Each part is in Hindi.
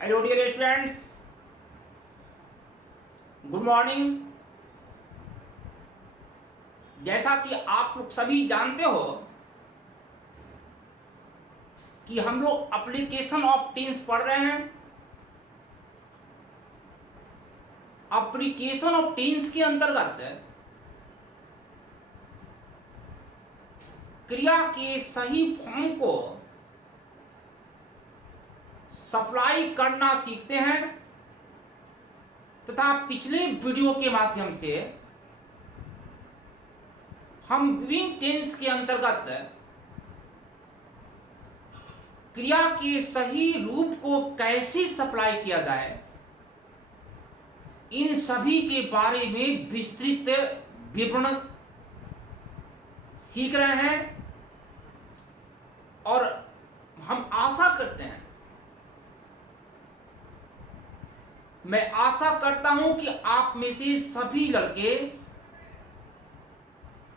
Hello dear students, good morning. जैसा कि आप लोग सभी जानते हो कि हम लोग एप्लीकेशन ऑफ टेंस पढ़ रहे हैं। एप्लीकेशन ऑफ टेंस के अंतर्गत क्रिया के सही फॉर्म को सप्लाई करना सीखते हैं तथा पिछले वीडियो के माध्यम से हम विभिन्न टेंस के अंतर्गत क्रिया के सही रूप को कैसे सप्लाई किया जाए, इन सभी के बारे में विस्तृत विवरण सीख रहे हैं। और हम आशा करते हैं, मैं आशा करता हूं कि आप में से सभी लड़के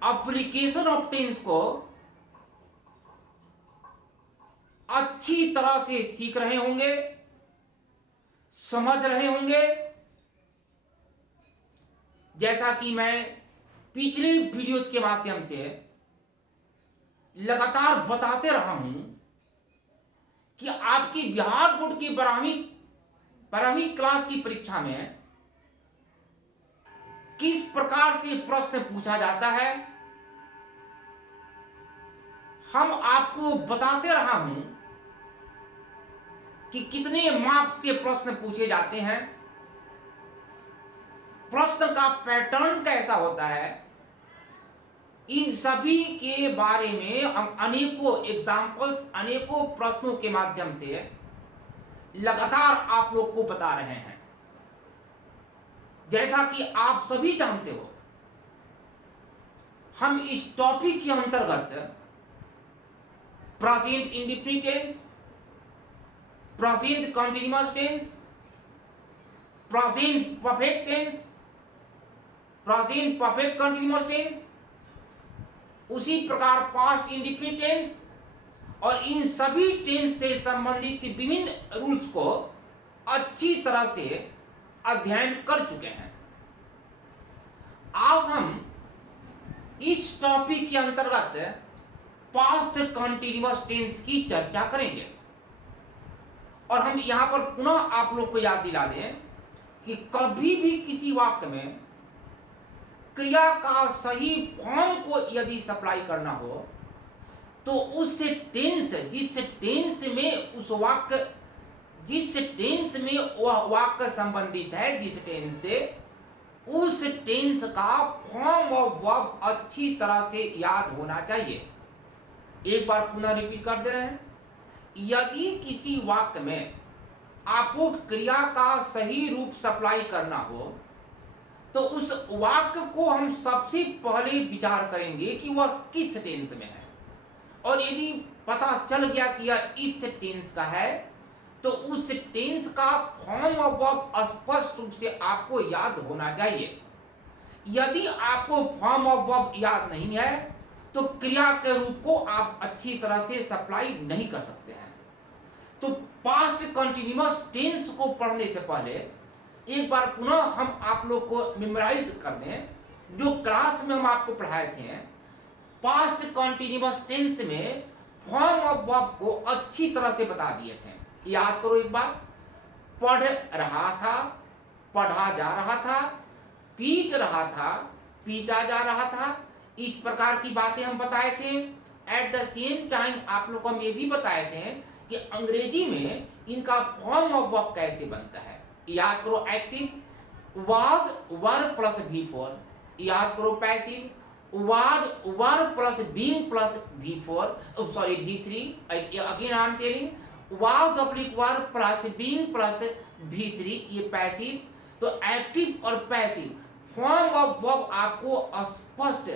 एप्लीकेशन ऑफ टेंस को अच्छी तरह से सीख रहे होंगे, समझ रहे होंगे। जैसा कि मैं पिछले वीडियोस के माध्यम से लगातार बताते रहा हूं कि आपकी बिहार बोर्ड की 12वीं क्लास की परीक्षा में किस प्रकार से प्रश्न पूछा जाता है। हम आपको बताते रहा हूं कि कितने मार्क्स के प्रश्न पूछे जाते हैं, प्रश्न का पैटर्न कैसा होता है। इन सभी के बारे में हम अनेकों एग्जाम्पल्स, अनेकों प्रश्नों के माध्यम से लगातार आप लोग को बता रहे हैं। जैसा कि आप सभी जानते हो, हम इस टॉपिक के अंतर्गत present indefinite tense, present continuous tense, present perfect tense, present perfect continuous tense, उसी प्रकार पास्ट इंडेफिनिट टेंस और इन सभी टेंस से संबंधित विभिन्न रूल्स को अच्छी तरह से अध्ययन कर चुके हैं। आज हम इस टॉपिक के अंतर्गत पास्ट कंटीन्यूअस टेंस की चर्चा करेंगे। और हम यहां पर पुनः आप लोग को याद दिला दें कि कभी भी किसी वाक्य में क्रिया का सही फॉर्म को यदि सप्लाई करना हो तो उस टेंस, जिस टेंस में उस वाक्य, जिस टेंस में वह वाक्य संबंधित है, जिस टेंस से, उस टेंस का फॉर्म ऑफ वर्ब अच्छी तरह से याद होना चाहिए। एक बार पुनः रिपीट कर दे रहे हैं। यदि किसी वाक्य में आपको क्रिया का सही रूप सप्लाई करना हो तो उस वाक्य को हम सबसे पहले विचार करेंगे कि वह किस टेंस में है। और यदि पता चल गया कि यह इस टेंस का है तो उस टेंस का फॉर्म ऑफ वर्ब स्पष्ट रूप से आपको याद होना चाहिए। यदि आपको फॉर्म ऑफ वर्ब याद नहीं है तो क्रिया के रूप को आप अच्छी तरह से सप्लाई नहीं कर सकते हैं। तो पास्ट कंटीन्यूअस टेंस को पढ़ने से पहले एक बार पुनः हम आप लोग को मेमोराइज कर दें जो क्लास में हम आपको पढ़ाए थे। पास्ट कंटीन्यूअस टेंस में फॉर्म ऑफ वर्ब को अच्छी तरह से बता दिए थे। याद करो एक बार। पढ़ रहा था, पढ़ा जा रहा था, पीट रहा था, पीटा जा रहा था, इस प्रकार की बातें हम बताए थे। एट द सेम टाइम आप लोग को हम ये भी बताए थे कि अंग्रेजी में इनका फॉर्म ऑफ वर्ब कैसे बनता है। याद करो active was verb plus V4, याद करो passive was verb plus being plus V4, sorry V3, again I am telling was oblique verb plus being plus V3, ये पैसिव। तो एक्टिव और पैसिव फॉर्म ऑफ वर्ब आपको स्पष्ट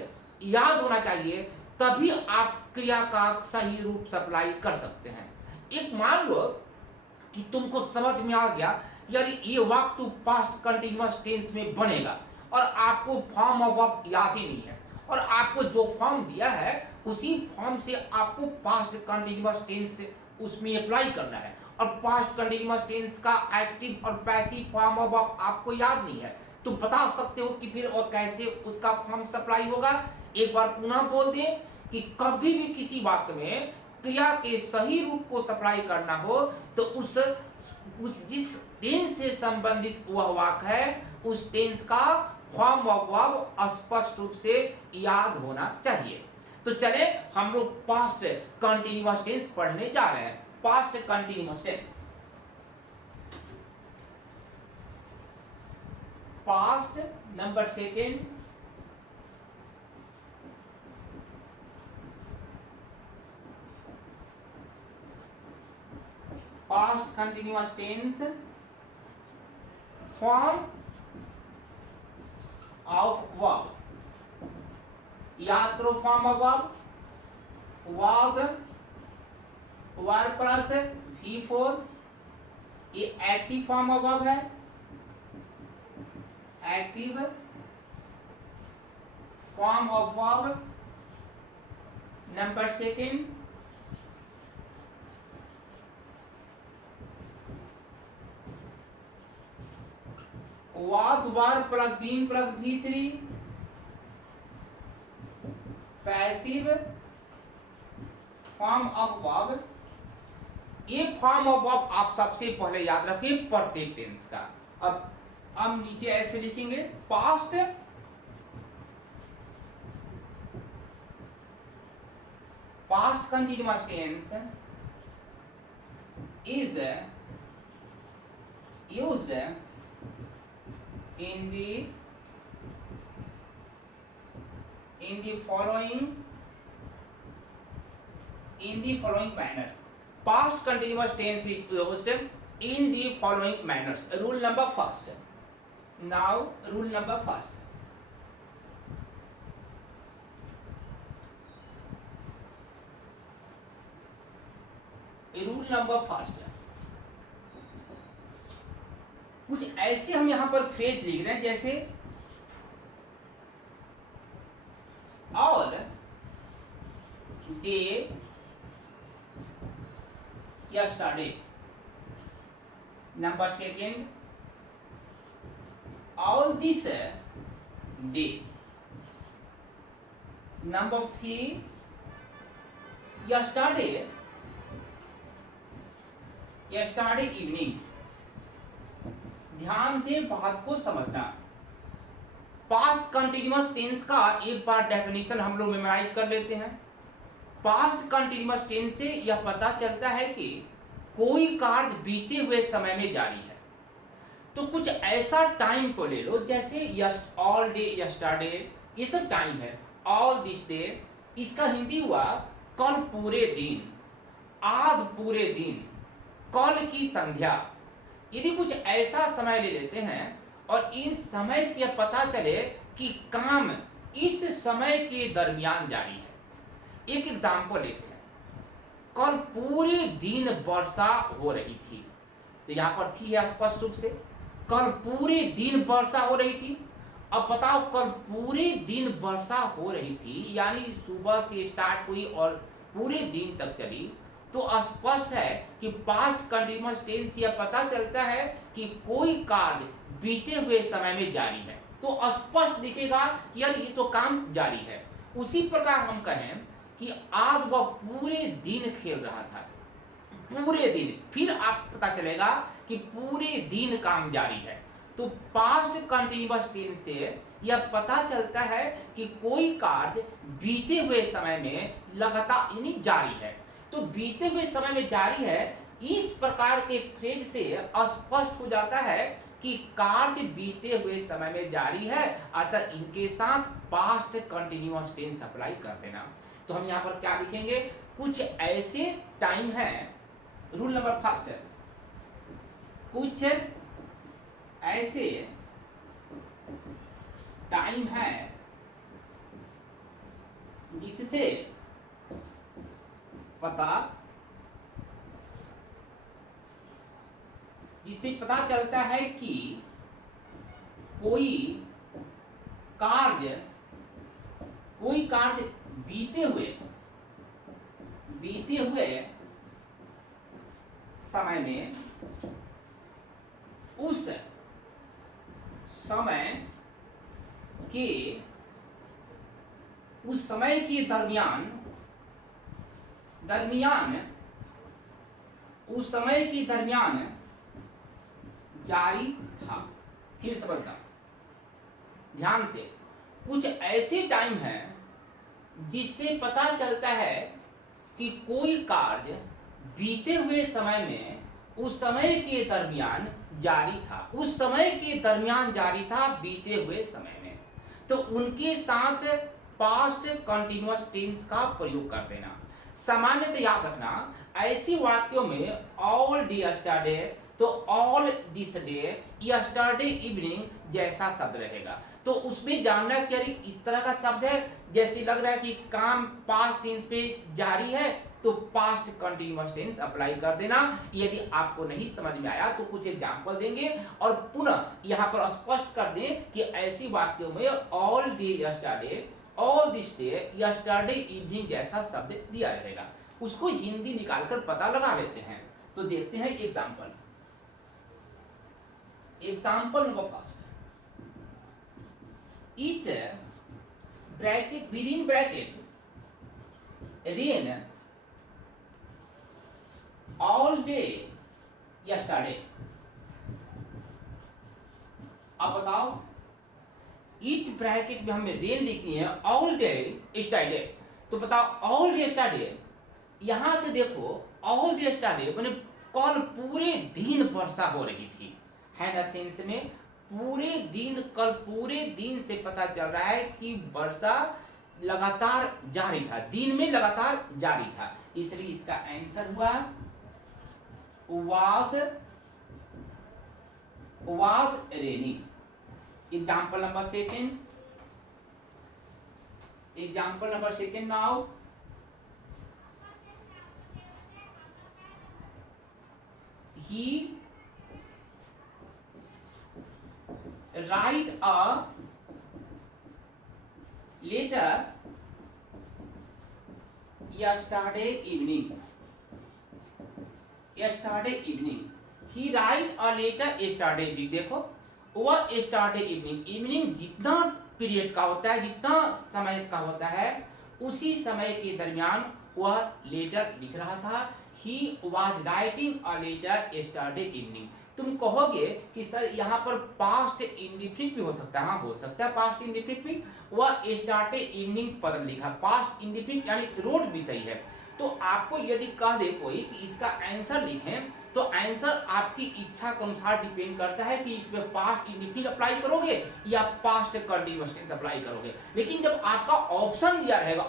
याद होना चाहिए, तभी आप क्रिया का सही रूप सप्लाई कर सकते हैं। एक मान लो कि तुमको समझ में आ गया यार ये वाक्य तो पास्ट कंटीन्यूअस टेंस में बनेगा और आपको फॉर्म ऑफ वर्ब याद ही नहीं है और आपको जो फॉर्म दिया है उसी फॉर्म से आपको पास्ट कंटीन्यूअस टेंस उसमें अप्लाई करना है और पास्ट कंटिन्यूअस टेंस का एक्टिव और पैसिव फॉर्म ऑफ वर्ब आपको याद नहीं है तो बता सकते हो कि फिर और कैसे उसका फॉर्म सप्लाई होगा। एक बार पुनः बोल दें कि कभी भी किसी वाक्य में क्रिया के सही रूप को सप्लाई करना हो तो उस जिस टेंस से संबंधित वह वाक्य है उस टेंस का फॉर्म ऑफ वर्ब स्पष्ट रूप से याद होना चाहिए। तो चले हम लोग पास्ट कंटिन्यूअस टेंस पढ़ने जा रहे हैं। Past continuous tense, past number second, past continuous tense form of verb. याद करो form of verb was verb plus V4, ये एक्टिव फॉर्म ऑफ वर्ब है, active form of verb number second, was verb plus been plus V3, passive form of verb. ये फॉर्म ऑफ वर्ब आप सबसे पहले याद रखें प्रत्येक टेंस का। अब हम नीचे ऐसे लिखेंगे, past past continuous tense is used in the following manners. Past continuous tense is used in the following manners. Rule number first. Now rule number first. Rule number first. कुछ ऐसे हम यहां पर फ्रेज लिख रहे हैं जैसे all day yesterday, number second all this day, number 3 yesterday evening। ध्यान से बात को समझना। पास्ट कंटिन्यूअस टेंस का एक बार डेफिनेशन हम लोग मेमोराइज कर लेते हैं। पास्ट कंटिन्यूअस टेंस से यह पता चलता है कि कोई कार्य बीते हुए समय में जारी है। तो कुछ ऐसा टाइम को ले लो जैसे ऑल डे यस्टरडे, ये सब टाइम है। ऑल दिस डे, इसका हिंदी हुआ कल पूरे दिन, आज पूरे दिन, कल की संध्या। यदि कुछ ऐसा समय ले लेते हैं और इन समय से यह पता चले कि काम इस समय के दरमियान जारी है। एक एग्जाम्पल लेते हैं, कल पूरे दिन वर्षा हो रही थी। तो यहां पर थी है स्पष्ट रूप से, कल पूरे दिन वर्षा हो रही थी। अब बताओ, कल पूरे दिन वर्षा हो रही थी यानी सुबह से स्टार्ट हुई और पूरे दिन तक चली। तो स्पष्ट है कि पास्ट कंटिन्यूअस टेंस यह पता चलता है कि कोई कार्य बीते हुए समय में जारी है। तो स्पष्ट दिखेगा कि यार ये तो काम जारी है। उसी प्रकार हम कहें कि आज वह पूरे दिन खेल रहा था, पूरे दिन, फिर आप पता चलेगा कि पूरे दिन काम जारी है। तो पास्ट कंटिन्यूअस टेंस से यह पता चलता है कि कोई कार्य बीते हुए समय में लगातार यानी जारी है। तो बीते हुए समय में जारी है, इस प्रकार के फ्रेज से स्पष्ट हो जाता है कि कार्य बीते हुए समय में जारी है, अतः इनके साथ पास्ट कंटिन्यूअस टेंस अप्लाई कर देना। तो हम यहाँ पर क्या लिखेंगे, कुछ ऐसे टाइम है, रूल नंबर फर्स्ट है, कुछ ऐसे टाइम है जिससे पता चलता है कि कोई कार्य बीते हुए समय में, उस समय के दरमियान जारी था। फिर समझना ध्यान से, कुछ ऐसे टाइम है जिससे पता चलता है कि कोई कार्य बीते हुए समय में उस समय के दरमियान जारी था, बीते हुए समय में। तो उनके साथ पास्ट कंटिन्यूअस टेंस का प्रयोग कर देना। सामान्यतः याद रखना, ऐसी वाक्यों में ऑल डे यस्टरडे, तो all this day, yesterday evening जैसा शब्द रहेगा। तो उसमें जानना कि अरे इस तरह का शब्द है, जैसे लग रहा है कि काम पास्ट टेंस पे जारी है, तो पास्ट कंटिन्यूअस टेंस अप्लाई कर देना। यदि आपको नहीं समझ में आया तो कुछ एग्जांपल देंगे और पुनः यहाँ पर स्पष्ट कर दें कि ऐसी वाक्यों में all day yesterday, all this day, yesterday evening जैसा शब्द दिया रहेगा। उसको हिंदी निकालकर पता लगा लेते हैं। तो देखते हैं example number first, it bracket with in bracket rain all day yesterday. अब बताओ, इट ब्रैकेट में हमें रेन लिखती है, ऑल डे यस्टरडे। तो बताओ ऑल डे यस्टरडे, यहां से देखो ऑल डे यस्टरडे माने कल पूरे दिन वर्षा हो रही थी, है ना। सेंस में पूरे दिन, कल पूरे दिन से पता चल रहा है कि वर्षा लगातार जारी था, दिन में लगातार जारी था, इसलिए इसका आंसर हुआ was raining। Example number second now, he write a letter yesterday evening। he write a letter yesterday evening। देखो वह yesterday evening जितना पीरियड का होता है, जितना समय का होता है, उसी समय के दरमियान वह लेटर लिख रहा था। he was writing a letter yesterday evening। तुम कहोगे कि सर यहाँ पर पास्ट इंडिफिनिट भी हो सकता है। हाँ, हो सकता है पास्ट इंडिफिनिट भी। वह yesterday evening पद लिखा, पास्ट इंडिफिनिट यानी रोट भी सही है। तो आपको यदि कह दे कोई कि इसका आंसर लिखें, तो आंसर आपकी इच्छा के अनुसार डिपेंड करता है कि इसमें पास्ट इंडिफिनिट अप्लाई करोगे या पास्ट कंटीन्यूअस टेंस अप्लाई करोगे। लेकिन जब आपका ऑप्शन दिया रहेगा,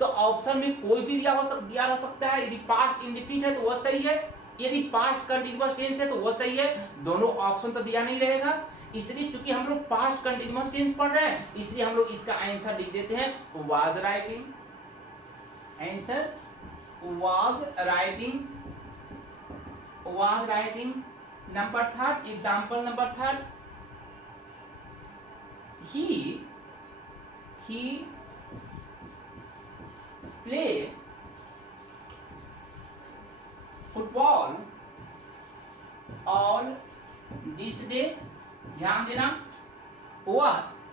तो ऑप्शन में कोई भी दिया रह सकता है। यदि पास्ट इंडिफिनिट है तो वह सही है, यदि पास्ट कंटीन्यूअस टेंस है तो वह सही है। दोनों ऑप्शन तो दिया नहीं रहेगा। इसलिए चूंकि हम लोग पास्ट कंटीन्यूअस टेंस पढ़ रहे हैं, इसलिए हम लोग इसका आंसर लिख देते हैं was writing. Answer was writing। Number third, example number third, he play football on this day। ध्यान देना, वह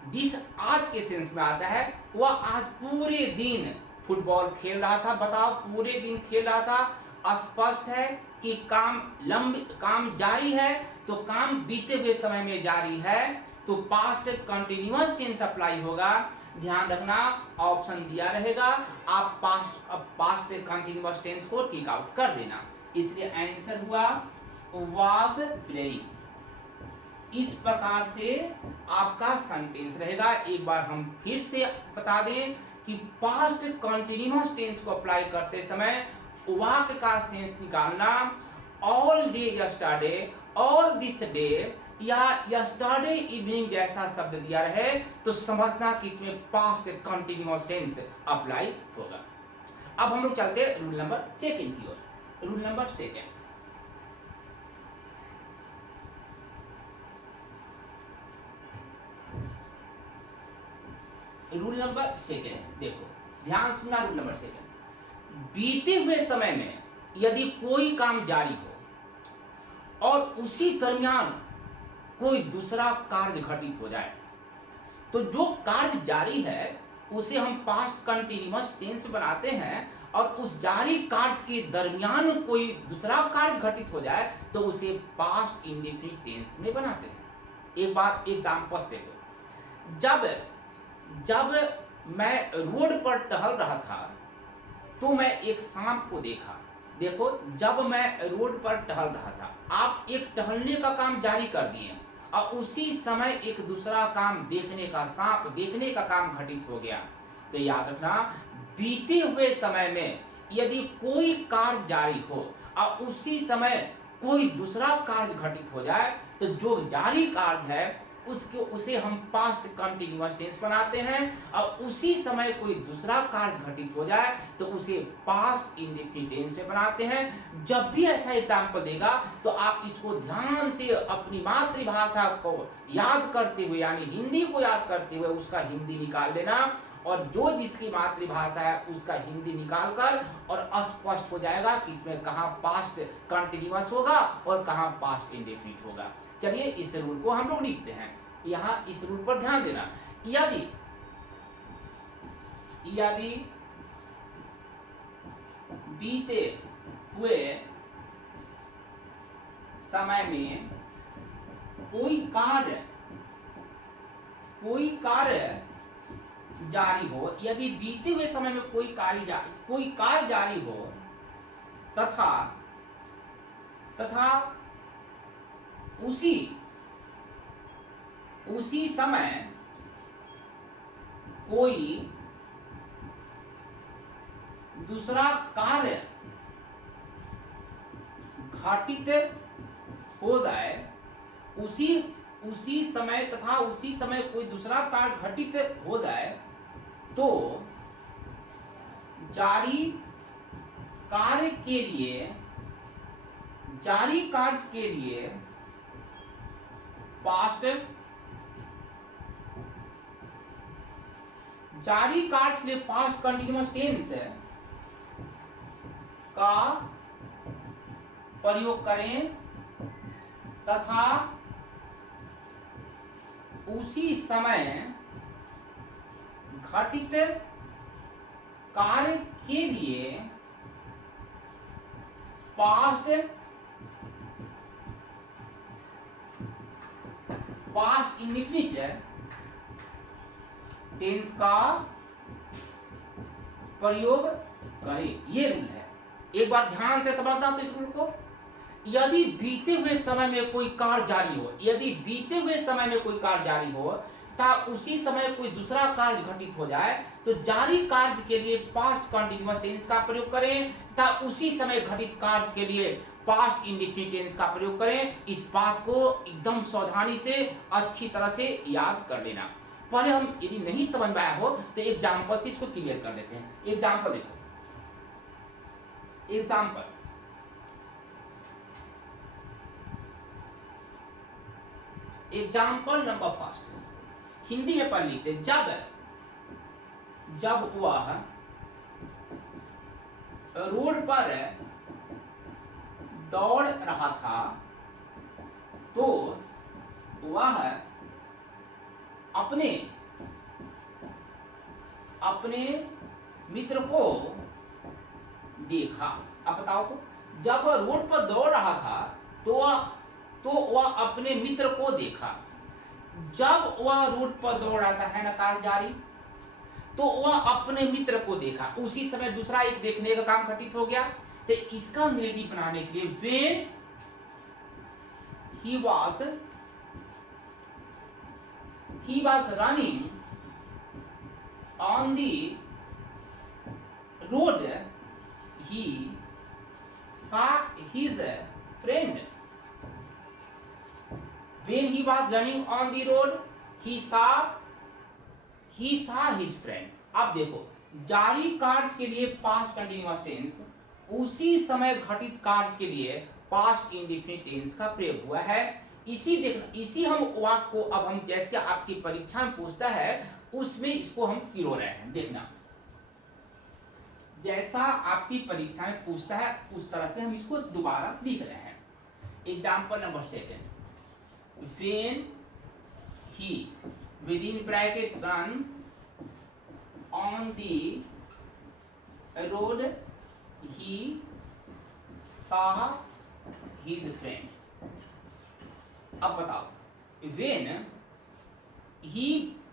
दिस आज के सेंस में आता है, वह आज पूरे दिन फुटबॉल खेल रहा था। बताओ, पूरे दिन खेल रहा था, स्पष्ट है कि काम जारी है, तो काम बीते हुए समय में जारी है, तो पास्ट कंटीन्यूअस टेंस अप्लाई होगा। ध्यान रखना, ऑप्शन दिया रहेगा, आप पास्ट कंटीन्यूअस टेंस को टिक आउट कर देना। इसलिए आंसर हुआ वाज प्लेइंग। इस प्रकार से आपका सेंटेंस रहेगा। एक बार हम फिर से बता दें कि पास्ट कंटीन्यूअस टेंस को अप्लाई करते समय वाक्य का सेंस निकालना all day yesterday, all this day या यस्टरडे इवनिंग जैसा शब्द दिया रहे तो समझना कि इसमें पास्ट कंटीन्यूअस टेंस अप्लाई होगा। अब हम लोग चलते हैं रूल नंबर सेकंड की ओर। रूल नंबर सेकंड, देखो ध्यान सुनना। रूल नंबर सेकंड, बीते हुए समय में यदि कोई काम जारी हो, और उसी दरमियान कोई दूसरा कार्य घटित हो जाए, तो जो कार्य जारी है उसे हम पास्ट कंटिन्यूअस टेंस बनाते हैं, और उस जारी कार्य के दरमियान कोई दूसरा कार्य घटित हो जाए तो उसे पास्ट इंडेफिनिट टेंस में बनाते हैं। एक बात एग्जांपल्स देखो, जब मैं रोड पर टहल रहा था तो मैं एक सांप को देखा। देखो, जब मैं रोड पर टहल रहा था, आप एक टहलने का काम जारी कर दिए और उसी समय एक दूसरा काम देखने का, सांप देखने का काम घटित हो गया। तो याद रखना, बीते हुए समय में यदि कोई कार्य जारी हो और उसी समय कोई दूसरा कार्य घटित हो जाए तो जो जारी कार्य है उसे हम पास्ट कंटिन्यूअस टेंस बनाते हैं, और उसी समय कोई दूसरा कार्य घटित हो जाए तो उसे पास्ट इंडेफिनिट टेंस में बनाते हैं। जब भी ऐसा एग्जाम्पल देगा तो आप इसको ध्यान से अपनी मातृभाषा को याद करते हुए, यानी हिंदी को याद करते हुए उसका हिंदी निकाल लेना, और जो जिसकी मातृभाषा है उसका हिंदी निकाल कर और स्पष्ट हो जाएगा कि इसमें कहाँ पास्ट कंटिन्यूअस होगा और कहाँ पास्ट इंडेफिनिट होगा। चलिए इस रूल को हम लोग लिखते हैं। यहाँ इस रूल पर ध्यान देना, यदि बीते हुए समय में कोई कार्य जारी हो, यदि बीते हुए समय में कोई कार्य जारी हो तथा उसी समय कोई दूसरा कार्य घटित हो जाए, उसी समय तथा उसी समय कोई दूसरा कार्य घटित हो जाए तो जारी कार्य के लिए पास्ट कंटिन्यूअस टेंस का प्रयोग करें तथा उसी समय घटित कार्य के लिए पास्ट इंडेफिनिट टेंस का प्रयोग करें। ये रूल है, एक बार ध्यान से समझना। तो इस रूल को, यदि बीते हुए समय में कोई कार्य जारी हो तथा उसी समय कोई दूसरा कार्य घटित हो जाए तो जारी कार्य के लिए पास्ट कंटिन्यूअस टेंस का प्रयोग करें तथा उसी समय घटित कार्य के लिए पास्ट इंडेफिनिट टेंस का प्रयोग करें। इस बात को एकदम सावधानी से अच्छी तरह से याद कर लेना। पर हम यदि नहीं समझ में आया हो तो एग्जांपल से इसको क्लियर कर लेते हैं। एग्जांपल देखो, एग्जांपल नंबर फर्स्ट, हिंदी में पढ़ लिखते, जब वह रोड पर दौड़ रहा था तो वह अपने मित्र को देखा। अब बताओ, तो जब वह रोड पर दौड़ रहा था तो वह अपने मित्र को देखा। जब वह रोड पर दौड़ रहा था, है ना कार्य जारी, तो वह अपने मित्र को देखा, उसी समय दूसरा एक देखने का काम घटित हो गया। तो इसका अंग्रेजी बनाने के लिए when he was running on the road, he saw his friend. When he was running on the road, he saw his friend. अब देखो, जारी कार्य के लिए पास्ट कंटिन्यूअस टेंस, उसी समय घटित कार्य के लिए पास्ट इंडेफिनिट टेंस का प्रयोग हुआ है। इसी हम वाक्य को अब हम जैसे आपकी परीक्षा में पूछता है उसमें इसको हम पिरो रहे हैं। देखना, जैसा आपकी परीक्षा में पूछता है उस तरह से हम इसको दोबारा लिख रहे हैं। Example number second, when he within bracket run on the road he saw his friend. अब बताओ, when he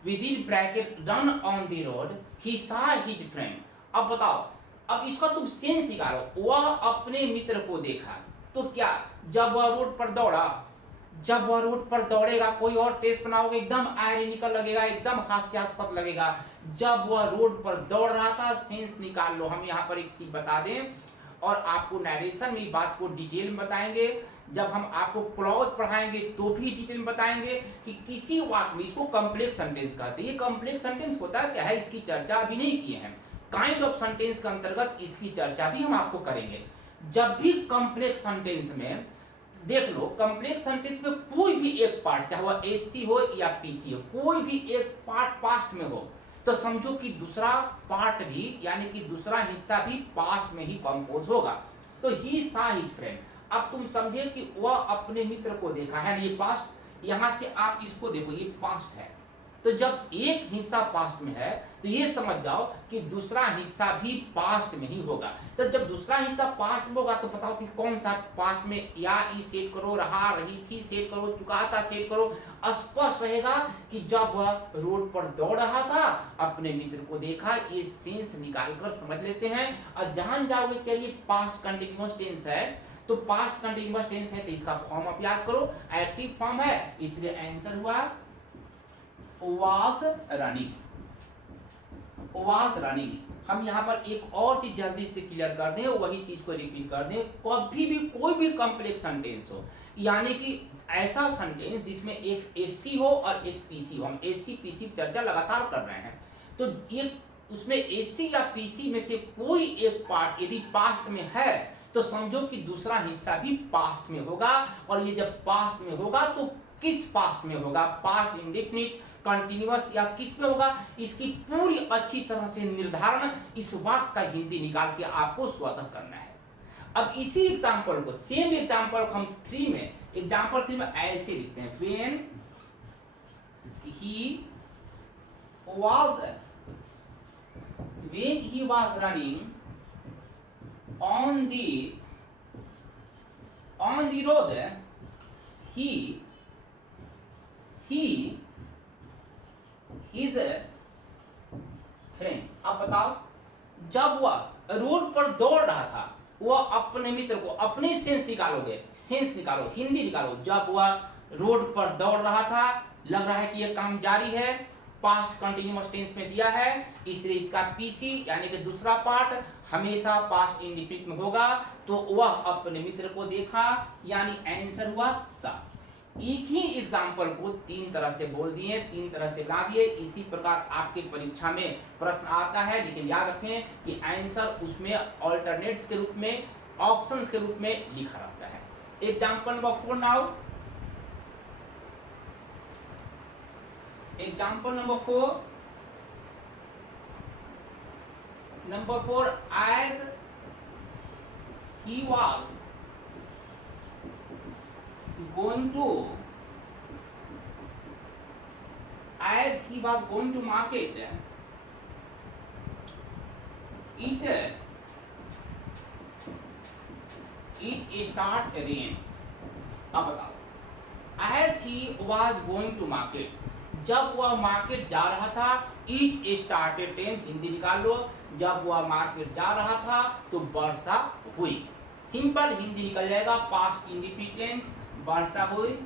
within bracket run on the road he saw his friend. अब बताओ, अब इसका तुम सेंस निकालो, वह अपने मित्र को देखा, तो क्या जब वह रोड पर दौड़ा, जब वह रोड पर दौड़ेगा, कोई और टेस्ट बनाओगे एकदम आयरनिकल लगेगा, एकदम हास्यास्पद लगेगा। जब वह रोड पर दौड़ रहा था, सेंस निकाल लो। हम यहाँ पर एक चीज बता दें और आपको नरेशन में बात को डिटेल में बताएंगे। जब हम आपको क्लॉज पढ़ाएंगे तो भी डिटेल में बताएंगे कि किसी वाक्य में, इसको कॉम्प्लेक्स सेंटेंस कहते हैं। ये कॉम्प्लेक्स सेंटेंस होता क्या है, इसकी चर्चा अभी नहीं किए हैं। काइंड ऑफ सेंटेंस के अंतर्गत इसकी चर्चा भी हम आपको करेंगे। जब भी कॉम्प्लेक्स सेंटेंस में देख लो, कॉम्प्लेक्स सेंटेंस में कोई भी एक पार्ट, चाहे वह एससी हो या पीसी हो, कोई भी एक पार्ट पास्ट में हो, तो समझो कि दूसरा पार्ट भी, यानी कि दूसरा हिस्सा भी पास्ट में ही कंपोज होगा। तो ही सा हिज फ्रेंड। अब तुम समझे कि वह अपने मित्र को देखा है, ये पास्ट। यहां से आप इसको देखो, ये पास्ट है। तो जब एक हिस्सा पास्ट में है तो ये समझ जाओ कि दूसरा हिस्सा भी पास्ट में ही होगा। तो जब दूसरा हिस्सा पास्ट में होगा तो बताओ कि कौन सा पास्ट में, या ई सेट करो, रहा, रही थी सेट करो, चुका था सेट करो। स्पष्ट रहेगा कि जब वह रोड पर दौड़ रहा था, अपने मित्र को देखा। ये सेंस निकाल कर समझ लेते हैं और जान जाओगे क्या ये पास्ट कंटिन्यूअस टेंस है। तो पास्ट कंटिन्यूअस टेंस है तो इसका फॉर्म आप याद करो, एक्टिव फॉर्म है, इसलिए आंसर हुआ was running, was running। हम यहाँ पर एक और चीज जल्दी से क्लियर कर दें, वही चीज को रिपीट कर दें। कभी भी कोई भी कॉम्प्लेक्स सेंटेंस हो, यानी कि ऐसा सेंटेंस जिसमें एक एससी हो और एक पीसी हो, हम एससी पीसी चर्चा लगातार कर रहे हैं, तो ये उसमें एससी या पीसी में से कोई एक पार्ट यदि पास्ट में है तो समझो कि दूसरा हिस्सा भी पास्ट में होगा। और ये जब पास्ट में होगा तो किस पास्ट में होगा, पास्ट इंडेफिनिट, कंटिन्यूअस या किस में होगा, इसकी पूरी अच्छी तरह से निर्धारण इस वाक्य का हिंदी निकाल के आपको स्वतः करना है। अब इसी एग्जांपल को, सेम एग्जांपल को हम 3 में, एग्जांपल 3 में ऐसे लिखते हैं, when he was running on the road he see his friend। अब बताओ, जब वह रोड पर दौड़ रहा था, वह अपने मित्र को, अपने सेंस निकालोगे, सेंस निकालो, हिंदी निकालो। जब वह रोड पर दौड़ रहा था, लग रहा है कि यह काम जारी है, पास्ट कंटिन्यूअस टेंस में दिया है, इसलिए इसका पीसी यानी कि दूसरा पार्ट हमेशा पास्ट इंडेफिनिट में होगा। तो वह अपने मित्र को देखा, यानी आंसर हुआ सा। एक ही एग्जाम्पल को 3 तरह से बोल दिए, 3 तरह से ला दिए। इसी प्रकार आपके परीक्षा में प्रश्न आता है, लेकिन याद रखें कि आंसर उसमें ऑल्टरनेट्स के रूप में, ऑप्शंस के रूप में लिखा रहता है। Example number 4 now, example number 4, as he was going to market, it start rain। अब बताओ, as he was going to market, जब वह मार्केट जा रहा था, इट स्टार्टेड टेंस, हिंदी निकाल लो। जब वह मार्केट जा रहा था तो वर्षा हुई, सिंपल हिंदी निकल जाएगा, पास्ट इंडेफिनिट टेंस, वर्षा हुई,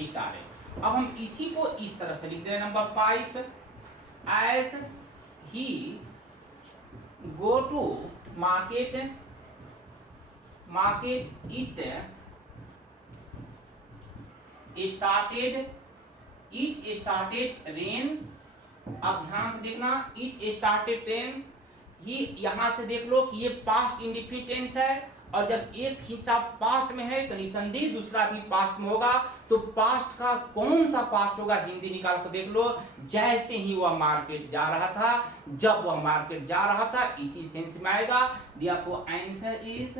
स्टार्टेड। अब हम इसी को इस तरह से लिख दे रहे हैं। Number 5, as he go to market it started rain. अब ध्यान से देखना, इट स्टार्टेड रेन, ये यहां से देख लो कि ये पास्ट इंडेफिनिट टेंस है, और जब एक हिस्सा पास्ट में है तो निसंदेह दूसरा भी पास्ट में होगा। तो पास्ट का कौन सा पास्ट होगा, हिंदी निकाल कर देख लो। जैसे ही वह मार्केट जा रहा था, जब वह मार्केट जा रहा था, इसी सेंस में आएगा। Therefore answer is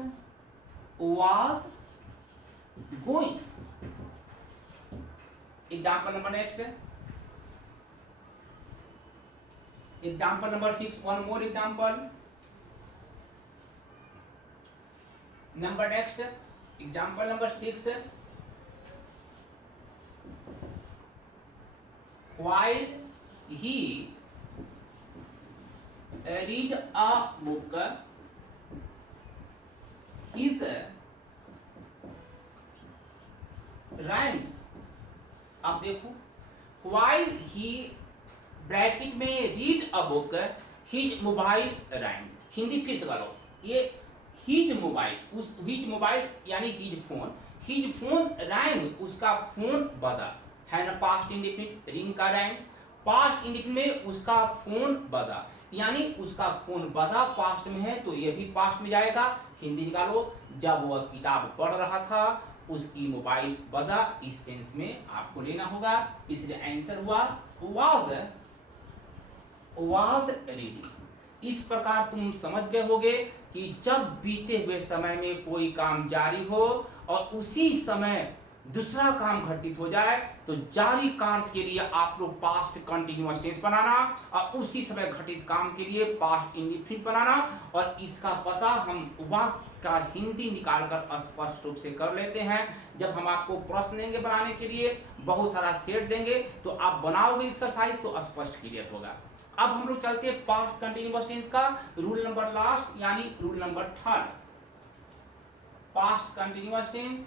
was going. Example number next है, example number 6, one more example. Number next example number 6, while he read a book, his rank, आप देखो, while he ब्रैकेट में read a book his mobile wrong. Hindi फिर से करो, ये हिज मोबाइल, उस हिज मोबाइल यानी हिज फोन रैंग, उसका फोन बजा, है ना। पास्ट इंडेफिनिट रिंग का रैंग, पास्ट इंडेफिनिट में उसका फोन बजा, यानी उसका फोन बजा पास्ट में है तो ये भी पास्ट में जाएगा। हिंदी निकालो, जब वह किताब पढ़ रहा था उसकी मोबाइल बजा, इस सेंस में आपको लेना होगा। इसलिए आंसर हुआ was रीडिंग। इस प्रकार तुम समझ गए होगे कि जब बीते हुए समय में कोई काम जारी हो और उसी समय दूसरा काम घटित हो जाए तो जारी कार्य के लिए आप लोग पास्ट कंटिन्यूअस टेंस बनाना और उसी समय घटित काम के लिए पास्ट इंडेफिनिट बनाना। और इसका पता हम वाक्य का हिंदी निकालकर स्पष्ट रूप से कर लेते हैं। जब हम आपको प्रश्न देंगे बनाने के लिए, बहुत सारा सेट देंगे तो आप बनाओगे एक्सरसाइज तो स्पष्ट क्लियर होगा। अब हम लोग चलते हैं पास्ट कंटिन्यूअस टेंस का रूल नंबर लास्ट यानी rule number 3। Past continuous tense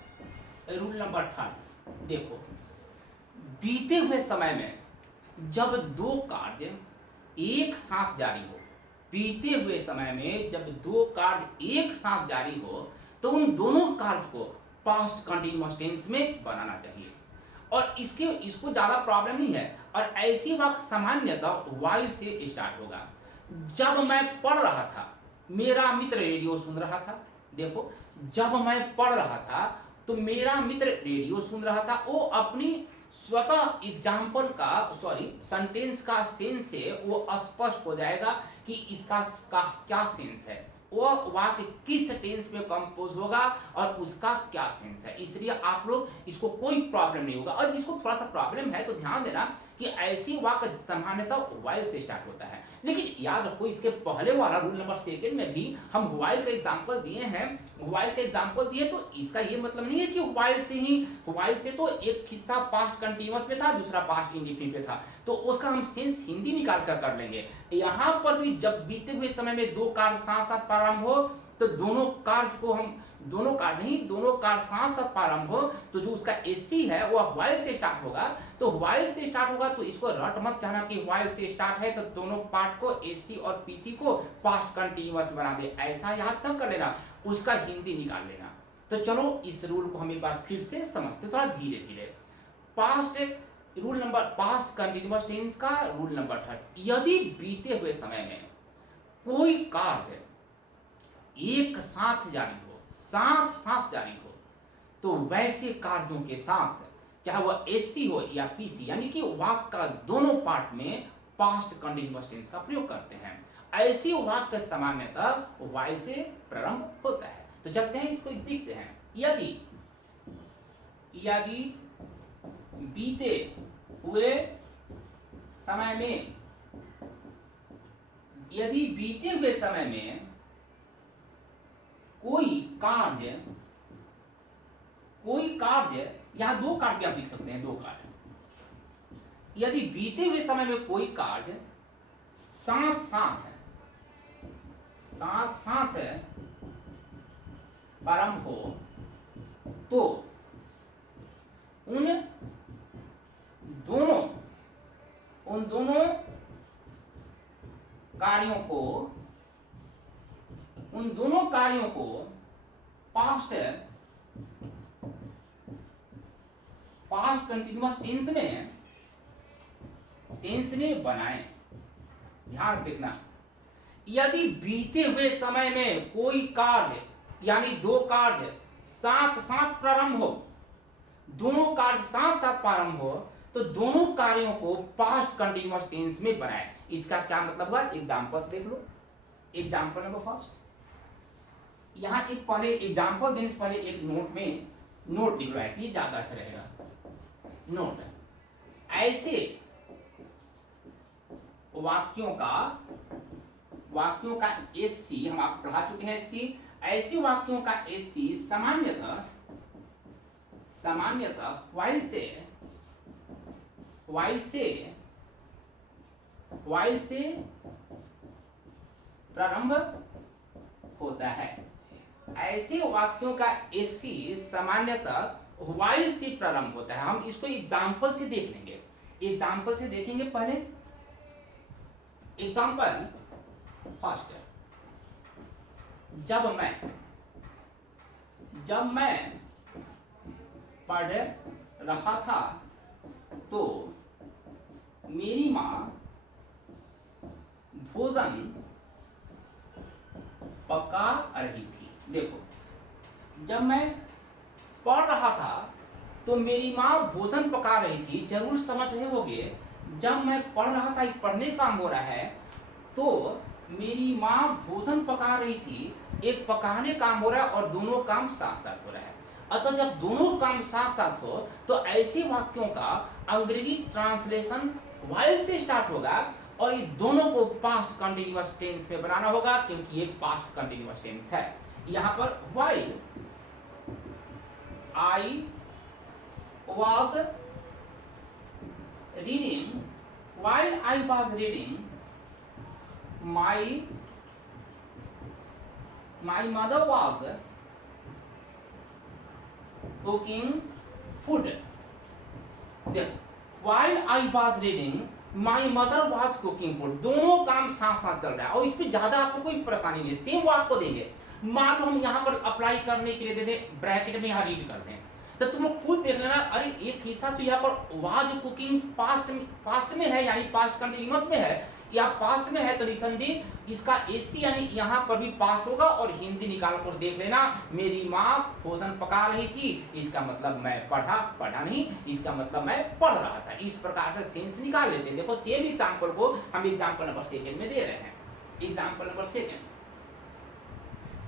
rule number 3, देखो, बीते हुए समय में जब दो कार्य एक साथ जारी हो, बीते हुए समय में जब दो कार्य एक साथ जारी हो तो उन दोनों कार्य को पास्ट कंटिन्यूअस टेंस में बनाना चाहिए और इसको ज्यादा प्रॉब्लम नहीं है। और ऐसी वाक्य सामान्यतः वाइल से स्टार्ट होगा। जब मैं पढ़ रहा था, मेरा मित्र रेडियो सुन रहा था। देखो, जब मैं पढ़ रहा था तो मेरा मित्र रेडियो सुन रहा था, वो अपनी स्वतः एग्जाम्पल का सेंटेंस का सेंस से वो स्पष्ट हो जाएगा कि इसका क्या सेंस है, वो वाक्य किस टेंस में कंपोज होगा और उसका क्या सेंस है। इसलिए आप लोग इसको कोई प्रॉब्लम नहीं होगा। और जिसको थोड़ा सा प्रॉब्लम है तो ध्यान देना कि ऐसी वाक्य सामान्यतः वाइल से स्टार्ट होता है। लेकिन याद रखो, इसके पहले वाला रूल नंबर 2 में भी हम वाइल का एग्जांपल दिए हैं, वाइल का एग्जांपल दिए, तो इसका ये मतलब नहीं है कि वाइल से तो एक हिस्सा पास्ट कंटीन्यूअस में था, दूसरा पास्ट इंडेफिनिट में था, तो उसका हम सेंस हिंदी निकाल कर लेंगे। यहाँ पर भी जब बीते हुए समय में दो कार्य साथ साथ प्रारंभ हो तो दोनों कार्य साथ साथ प्रारंभ हो तो जो उसका एससी है वो वाइल से स्टार्ट होगा। तो वाइल से स्टार्ट होगा तो इसको रट मत जाना कि वाइल से स्टार्ट है तो दोनों पार्ट को एससी और पीसी को पास्ट कंटीन्यूअस बना दे, ऐसा याद न कर लेना, उसका हिंदी निकाल लेना। तो चलो इस रूल को हम एक बार फिर से समझते थोड़ा धीरे धीरे। पास्ट कंटीन्यूअस टेंस का रूल नंबर 3, यदि बीते हुए समय में कोई कार्य एक साथ जारी हो तो वैसे कार्यों के साथ चाहे वह एससी हो या पीसी यानी कि वाक्य का दोनों पार्ट में पास्ट कंटीन्यूअस टेंस का प्रयोग करते हैं। ऐसी वाक्य सामान्यतः वाइल से प्रारंभ होता है। तो चलते हैं इसको देखते हैं। यदि बीते हुए समय में कोई कार्य, यहां दो कार्य आप लिख सकते हैं, दो कार्य। यदि बीते हुए समय में कोई कार्य साथ साथ प्रारंभ हो तो उन दोनों कार्यों को पास्ट कंटीन्यूअस टेंस में बनाएं। ध्यान से देखना, यदि बीते हुए समय में कोई कार्य यानी दो कार्य साथ साथ प्रारंभ हो, दोनों कार्य साथ साथ प्रारंभ हो तो दोनों कार्यों को पास्ट कंटीन्यूअस टेंस में बनाएं। इसका क्या मतलब हुआ, एग्जांपल्स देख लो। एग्जांपल नंबर फर्स्ट, यहां एक पहले एग्जांपल देने से पहले एक नोट में नोट लिख लो, ऐसे ही ज्यादा अच्छा रहेगा। नोट, ऐसे वाक्यों का एससी, हम आपको पढ़ा चुके हैं एससी। ऐसे वाक्यों का एससी सामान्यतः वाइल से प्रारंभ होता है। ऐसे वाक्यों का एससी सामान्यतः वाइल से प्रारंभ होता है। हम इसको एग्जाम्पल से देख लेंगे, एग्जाम्पल से देखेंगे। पहले एग्जाम्पल फर्स्ट, जब मैं पढ़ रहा था तो मेरी माँ भोजन पका रही थी। देखो, जब मैं पढ़ रहा था तो मेरी माँ भोजन पका रही थी। जरूर समझ रहे होगे, जब मैं पढ़ रहा था, एक पढ़ने काम हो रहा है, तो मेरी माँ भोजन पका रही थी, एक पकाने काम हो रहा है और दोनों काम साथ साथ हो रहा है। अतः जब दोनों काम साथ साथ हो तो ऐसे वाक्यों का अंग्रेजी ट्रांसलेशन वाइल से स्टार्ट होगा और ये दोनों को पास्ट कंटिन्यूअस टेंस में बनाना होगा, क्योंकि ये पास्ट कंटिन्यूअस टेंस है। यहां पर while I was reading, my mother was cooking food. देखो, while I was reading, my mother was cooking food, दोनों काम साथ साथ चल रहा है और इस पे ज्यादा आपको कोई परेशानी नहीं। सेम वो आपको देंगे, मान लो हम यहाँ पर अप्लाई करने के लिए दे दें, ब्रैकेट में यहाँ रीड कर दें, तो तुम लोग खुद देख लेना। अरे एक हिस्सा तो यहाँ पर वाज कुकिंग पास्ट में है, यानी पास्ट कंटिन्यूअस में है, या पास्ट में है तो निसंदेह इसका एससी यानी यहाँ पर भी पास्ट होगा। और हिंदी निकाल कर देख लेना, मेरी माँ भोजन पका रही थी, इसका मतलब मैं पढ़ा नहीं, इसका मतलब मैं पढ़ रहा था। इस प्रकार से सेंस निकाल लेते हैं। देखो, सेम एग्जाम्पल को हम एग्जाम्पल नंबर 2 में दे रहे हैं। एग्जाम्पल नंबर 2,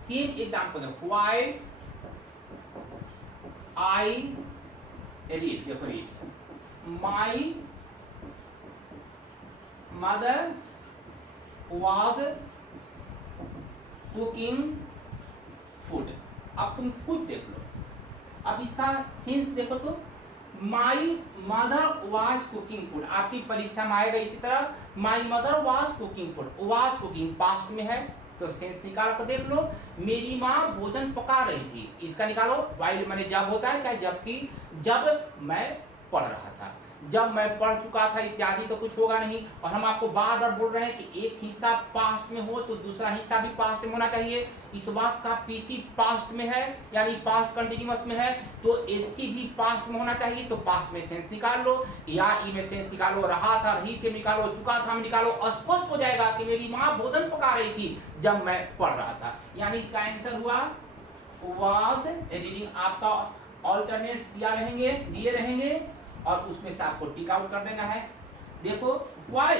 सेम एग्जाम्पल है, व्हाई आई रीड। देखो, read, my mother was cooking food. अब तुम खुद देख लो, अब इसका सेंस देखो तो, my mother was cooking food, आपकी परीक्षा में आएगा इसी तरह, my mother was cooking food, was cooking past में है तो सेंस निकाल कर देख लो। मेरी माँ भोजन पका रही थी, इसका निकालो, वाइल माने जब होता है, चाहे जबकि, जब मैं पढ़ रहा था, जब मैं पढ़ चुका था इत्यादि तो कुछ होगा नहीं। और हम आपको बार बार बोल रहे हैं कि एक हिस्सा पास्ट में हो तो दूसरा हिस्सा भी पास्ट में होना चाहिए। इस वाक्य का पीसी पास्ट में है, यानी पास्ट कंटिन्यूअस में है, तो एससी भी पास्ट में होना चाहिए। तो पास्ट में सेंस निकाल लो, या ई में सेंस निकालो, रहा था, रही थे निकालो, चुका था में निकालो, स्पष्ट हो जाएगा कि मेरी माँ भोजन पका रही थी जब मैं पढ़ रहा था। यानी इसका आंसर हुआ वाज रीडिंग। आपका ऑल्टरनेट्स दिए रहेंगे और उसमें से आपको टिक आउट कर देना है। देखो, why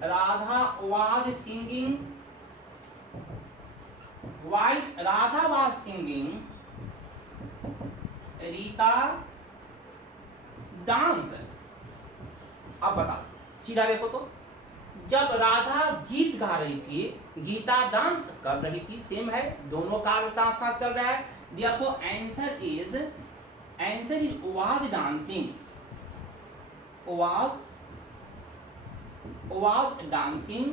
Radha was singing, why Radha was singing, Rita dance. अब बताओ, सीधा देखो तो, जब राधा गीत गा रही थी, गीता डांस कर रही थी, सेम है, दोनों कार्य साथ साथ चल रहा है। देखो, answer is was dancing, was dancing.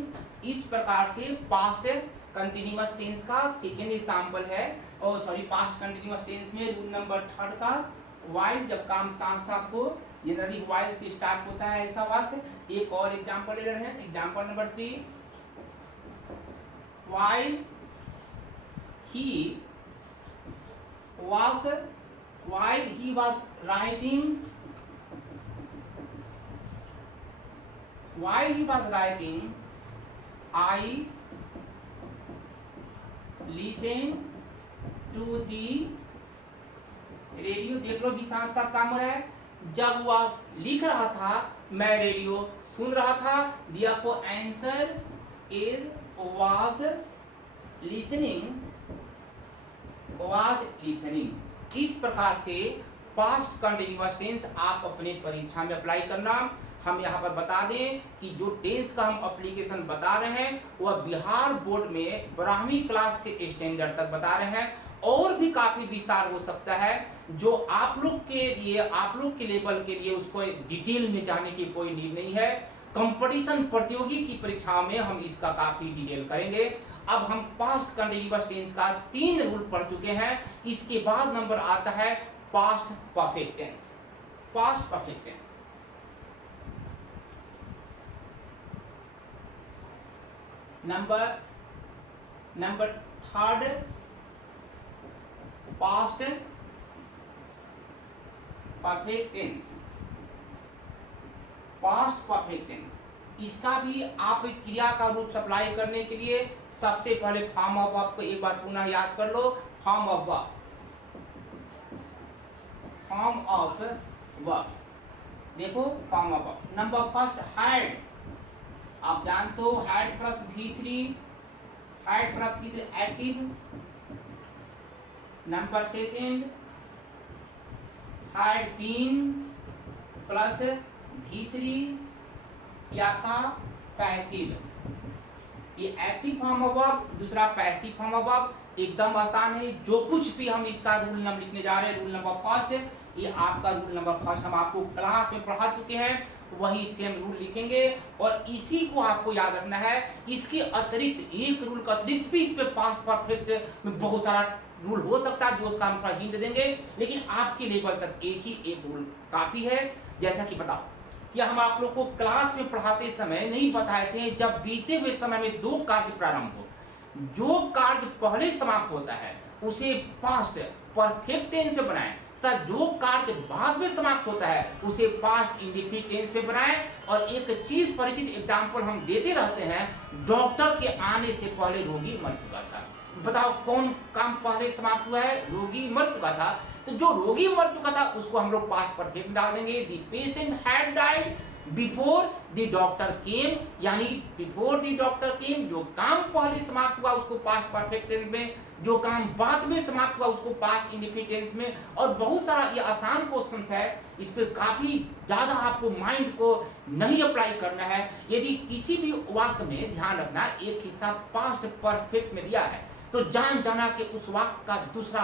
इस प्रकार से पास्ट कंटिन्यूअस टेंस का सेकेंड एग्जांपल है, और सॉरी, पास्ट कंटिन्यूअस टेंस में रूल नंबर 3 का, वाइल जब काम साथ साथ हो, जनरली वाइल से स्टार्ट होता है ऐसा वाक्य। एक और एग्जांपल ले रहे हैं, example number 3, while he was writing, I listened to the radio। देख लो, भी साथ साथ काम हो रहा है। जब वह लिख रहा था, मैं रेडियो सुन रहा था। दिया को answer is was listening was listening. इस प्रकार से पास्ट कंटिन्यूअस टेंस आप अपने परीक्षा में अप्लाई करना। हम यहाँ पर बता दें कि जो टेंस का हम एप्लीकेशन बता रहे हैं वह बिहार बोर्ड में 12वीं क्लास के स्टैंडर्ड तक बता रहे हैं, और भी काफी विस्तार हो सकता है जो आप लोग के लिए, आप लोग के लेवल के लिए उसको डिटेल में जाने की कोई नीड नहीं है। कंपटीशन प्रतियोगी की परीक्षाओं में हम इसका काफी डिटेल करेंगे। अब हम पास्ट कंटिन्यूअस टेंस का 3 रूल पढ़ चुके हैं। इसके बाद नंबर आता है past perfect tense. Past perfect tense number third past perfect tense. Past perfect tense इसका भी आप क्रिया का रूप सप्लाई करने के लिए सबसे पहले फॉर्म ऑफ वर्ब को एक बार पुनः याद कर लो। Form of verb, form of verb देखो, form of verb. Number first had, आप जानते हो had plus V3, had plus V3 active. Number second had been plus V3 या का पैसिव, ये एक्टिव फॉर्म ऑफ वर्ब, दूसरा पैसिव फॉर्म ऑफ वर्ब। एकदम आसान है, जो कुछ भी हम इसका रूल नंबर लिखने जा रहे हैं, रूल नंबर फर्स्ट, ये आपका रूल नंबर फर्स्ट हम आपको क्लास में पढ़ा चुके हैं, वही सेम रूल लिखेंगे और इसी को आपको याद रखना है। इसके अतिरिक्त एक रूल का अतिरिक्त भी इस पे पास्ट परफेक्ट में बहुत सारा रूल हो सकता है, जो उसका हम थोड़ा हिंट देंगे, लेकिन आपके लेवल तक एक रूल काफी है। जैसा कि बताओ कि हम आप लोग को क्लास में पढ़ाते समय नहीं बताए थे, जब बीते हुए समय में 2 कार्य प्रारंभ हो, जो कार्य पहले समाप्त होता है उसे पास्ट परफेक्ट टेंस में बनाएं, तथा जो कार्य बाद में समाप्त होता है उसे पास्ट इंडेफिनिट टेंस में बनाएं। और एक चीज परिचित एग्जांपल हम देते रहते हैं, डॉक्टर के आने से पहले रोगी मर चुका था। बताओ कौन काम पहले समाप्त हुआ है? रोगी मर चुका था। तो जो रोगी मर चुका था उसको हम लोग पास्ट परफेक्ट डाल देंगे। The patient had died before the doctor केम, यानी बिफोर द डॉक्टर केम, जो काम पहले समाप्त हुआ उसको पास्ट परफेक्ट टेंस में, जो काम बाद में समाप्त हुआ उसको पास्ट इंडेफिनिट टेंस में। और बहुत सारा ये आसान क्वेश्चंस है, इस पे काफी ज्यादा आपको माइंड को नहीं अप्लाई करना है। यदि किसी भी वाक्य में ध्यान रखना, एक हिस्सा पास्ट परफेक्ट में दिया है तो जान जाना कि उस वाक्य का दूसरा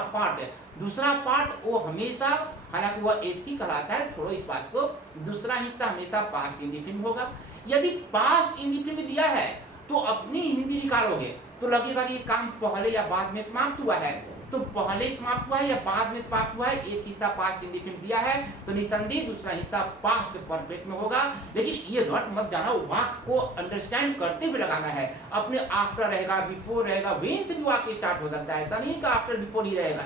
पार्ट वो हमेशा, हालांकि वह ऐसी कहलाता है, छोड़ो इस बात को, दूसरा हिस्सा हमेशा पास्ट इंडेफिनिट होगा। यदि पास्ट इंडेफिनिट में दिया है तो अपनी हिंदी निकालोगे तो लगेगा ये काम पहले या बाद में समाप्त हुआ है, तो पहले समाप्त हुआ है या बाद में समाप्त हुआ है। एक हिस्सा पास्ट इंडेफिनिट दिया है तो निसंदेह दूसरा हिस्सा पास्ट परफेक्ट में होगा। लेकिन ये रट मत जाना, वाक्य को अंडरस्टैंड करते हुए लगाना है। अपने आफ्टर रहेगा, बिफोर रहेगा, व्हेन से भी वाक्य स्टार्ट हो सकता है, ऐसा नहीं कि आफ्टर बिफोर ही रहेगा,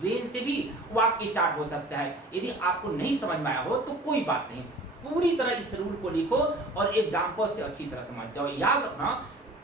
व्हेन से भी वाक्य स्टार्ट हो सकता है। यदि आपको नहीं समझ में आया हो तो कोई बात नहीं, पूरी तरह इस रूल को लिखो और एग्जाम्पल से अच्छी तरह समझ जाओ। याद रखना,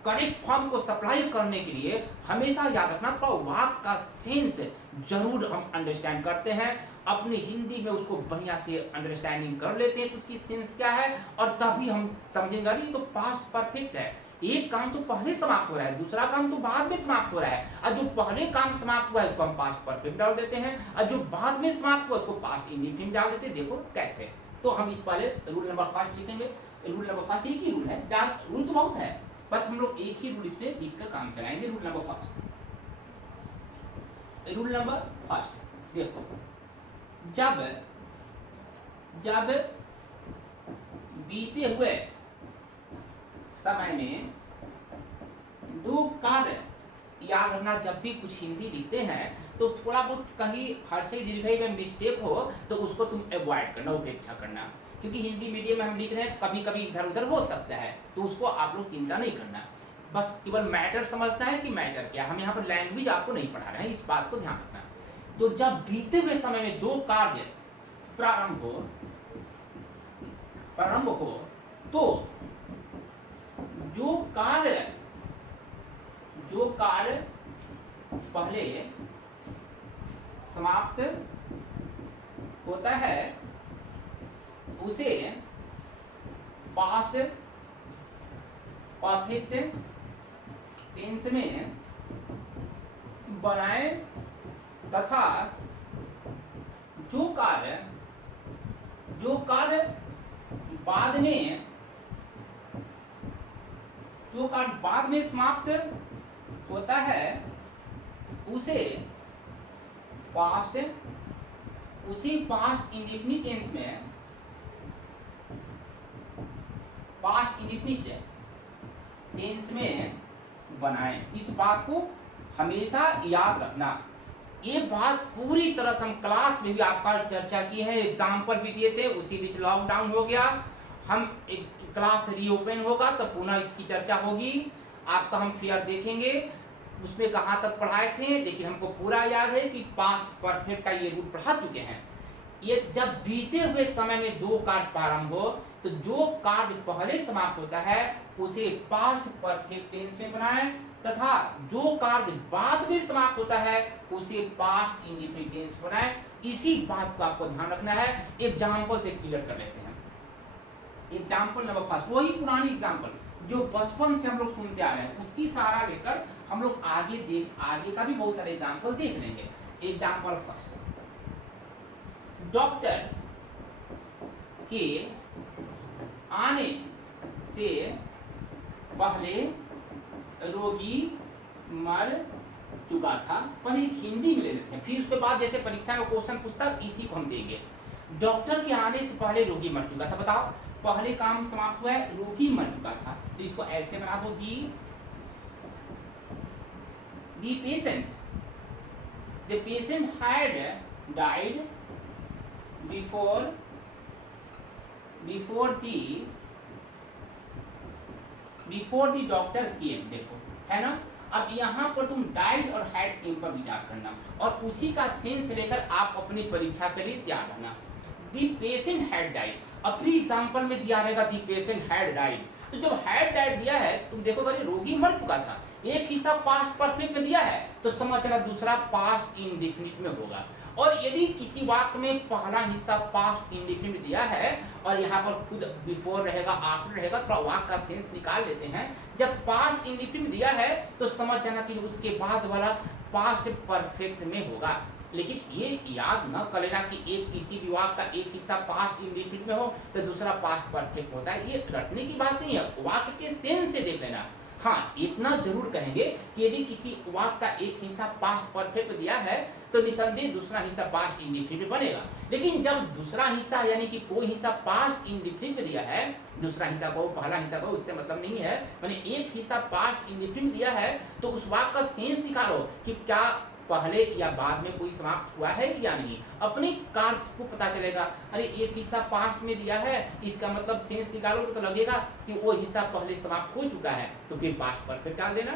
करेक्ट फॉर्म को सप्लाई करने के लिए हमेशा याद रखना थोड़ा वाक्य का सेंस जरूर हम अंडरस्टैंड करते हैं, अपनी हिंदी में उसको बढ़िया से अंडरस्टैंडिंग कर लेते हैं उसकी सेंस क्या है, और तभी हम समझेंगे नहीं तो पास्ट परफेक्ट है। एक काम तो पहले समाप्त हो रहा है, दूसरा काम तो बाद में समाप्त हो रहा है, और जो पहले काम समाप्त हुआ है उसको हम पास्ट परफेक्ट डाल देते हैं, और जो बाद में समाप्त हुआ उसको पास्ट इंडेफिनिट डाल देते हैं। देखो कैसे। तो हम इस पहले रूल नंबर फर्स्ट लिखेंगे। रूल नंबर फर्स्ट एक ही रूल है, रूल तो बहुत है पर हम लोग एक ही रूल इसमें लिखकर काम चलाएंगे। रूल नंबर फर्स्ट देखो, जब बीते हुए समय में 2 कार्य, याद रखना जब भी कुछ हिंदी लिखते हैं तो थोड़ा बहुत कहीं हर्षई दीर्घई में मिस्टेक हो तो उसको तुम अवॉइड करना, उपेक्षा करना, क्योंकि हिंदी मीडियम में हम लिख रहे हैं, कभी कभी इधर उधर हो सकता है, तो उसको आप लोग चिंता नहीं करना। बस केवल मैटर समझना है कि मैटर क्या, हम यहाँ पर लैंग्वेज आपको नहीं पढ़ा रहे हैं, इस बात को ध्यान रखना। तो जब बीते हुए समय में 2 कार्य प्रारंभ हो तो जो कार्य पहले समाप्त होता है उसे पास्ट परफेक्ट टेंस में बनाएं तथा जो कार्य बाद में समाप्त होता है उसी पास्ट इंडेफिनिट टेंस में बनाएं। इस बात को हमेशा याद रखना। ये बात पूरी तरह से हम क्लास में भी आपका चर्चा की है, एग्जाम्पल भी दिए थे। उसी बीच लॉकडाउन हो गया, हम एक क्लास रीओपन होगा तो पुनः इसकी चर्चा होगी। आपका हम फेयर देखेंगे, उसमें कहाँ तक पढ़ाए थे, लेकिन हमको पूरा याद है कि पास्ट परफेक्ट का ये रूल पढ़ा चुके हैं। ये जब बीते हुए समय में दो कार्य प्रारंभ हो तो जो कार्य पहले समाप्त होता है उसे पास्ट परफेक्ट टेंस में बनाएं, तथा जो कार्य बाद में समाप्त होता है उसे पास्ट इंडेफिनिट टेंस बनाएं। इसी बात को आपको ध्यान रखना है। एग्जाम्पल से क्लियर कर लेते हैं। एग्जाम्पल नंबर फर्स्ट, वही पुरानी एग्जाम्पल जो बचपन से हम लोग सुनते आ रहे हैं, उसकी सहारा लेकर हम लोग आगे का भी बहुत सारे एग्जाम्पल देख लेंगे। एग्जाम्पल फर्स्ट, डॉक्टर के आने से पहले रोगी मर चुका था। पहले हिंदी में ले लेते हैं, फिर उसके बाद जैसे परीक्षा में क्वेश्चन पूछता है इसी को हम देंगे। डॉक्टर के आने से पहले रोगी मर चुका था। बताओ, पहले काम समाप्त हुआ है, रोगी मर चुका था, तो इसको ऐसे बना दो, the patient had died before the doctor came. देखो है ना, अब यहाँ पर तुम डाइड और हैड केम पर विचार करना और उसी का सेंस लेकर आप अपनी परीक्षा के लिए तैयार रहना। दी पेशेंट हैड डाइड, अब प्री एग्जाम्पल में दिया रहेगा दी पेशेंट हैड डाइड, तो जब हैड डाइड दिया है तुम देखोगे रोगी मर चुका था, एक हिस्सा पास्ट परफेक्ट में दिया है तो समझना दूसरा पास्ट इंडेफिनिट में होगा। और यदि किसी वाक्य में पहला हिस्सा पास्ट इंडेफिनिट दिया है और यहाँ पर खुद बिफोर रहेगा आफ्टर रहेगा, थोड़ा वाक्य का सेंस निकाल लेते हैं। जब पास्ट इंडेफिनिट दिया है तो समझ जाना कि उसके बाद वाला पास्ट परफेक्ट में होगा। लेकिन ये याद न कर लेना कि एक किसी भी वाक्य का एक हिस्सा पास्ट इंडेफिनिट में हो तो दूसरा पास्ट परफेक्ट होता है, ये रटने की बात नहीं है, वाक्य के सेंस से देख लेना। हाँ, इतना जरूर कहेंगे कि यदि किसी वाक्य का एक हिस्सा पास्ट परफेक्ट दिया है तो निसंदेह दूसरा हिस्सा पास्ट इंडेफिनिट बनेगा। लेकिन जब दूसरा हिस्सा यानी कि कोई हिस्सा पास्ट इंडेफिनिट दिया है, दूसरा हिस्सा को पहला हिस्सा को उससे मतलब नहीं है, माने एक हिस्सा पास्ट इंडेफिनिट दिया है तो उस वाक्य का सेंस निकालो कि क्या पहले या बाद में कोई समाप्त हुआ है या नहीं। अपने कार्य को पता चलेगा, अरे एक हिस्सा पास्ट में दिया है, इसका मतलब सेंस निकालोगे तो लगेगा कि वो हिस्सा पहले समाप्त हो चुका है, तो फिर पास्ट परफेक्ट डाल देना।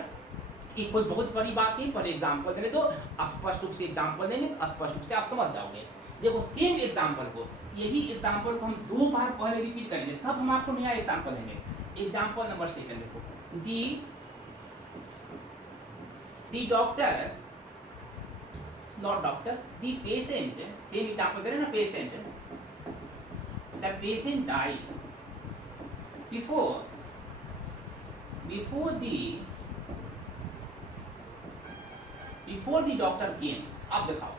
ये कोई बहुत बड़ी बात नहीं, पहले एग्जाम्पल देने दो, स्पष्ट रूप से एग्जाम्पल देंगे तो स्पष्ट रूप से आप समझ जाओगे। देखो सेम एग्जाम्पल को, यही एग्जाम्पल को हम दो बार पहले रिपीट करेंगे, तब हम आपको नया एग्जाम्पल देंगे। एग्जाम्पल नंबर सेकंड देखो, the doctor, not doctor, the patient, same example दे रहे ना, patient, the patient died before the doctor came. अब दिखाओ,